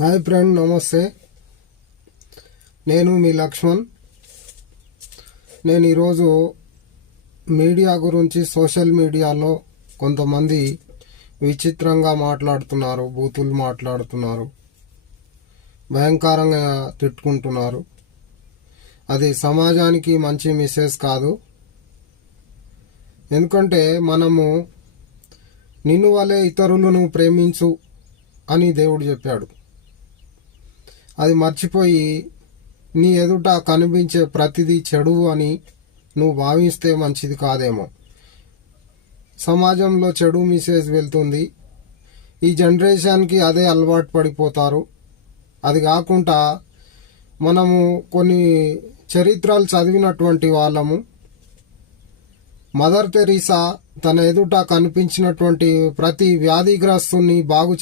Hi friend, నమస్తే. నేను మీ లక్ష్మణ్. నేను ఈరోజు మీడియా గురించి, సోషల్ మీడియాలో కొంతమంది విచిత్రంగా మాట్లాడుతున్నారు, బూతులు మాట్లాడుతున్నారు, భయంకరంగా తిట్టుకుంటున్నారు. అది సమాజానికి మంచి మెసేజ్ కాదు. ఎందుకంటే మనము నిన్ను వలె ఇతరులను ప్రేమించు అని దేవుడు చెప్పాడు. అది మర్చిపోయి నీ ఎదుట కనిపించే ప్రతిదీ చెడు అని నువ్వు భావిస్తే మంచిది కాదేమో. సమాజంలో చెడు మెసేజ్ వెళ్తుంది. ఈ జనరేషన్కి అదే అలవాటు పడిపోతారు. అది కాకుండా మనము కొన్ని చరిత్రలు చదివినటువంటి వాళ్ళము. మదర్ తెరీసా తన ఎదుట కనిపించినటువంటి ప్రతి వ్యాధిగ్రస్తుని బాగు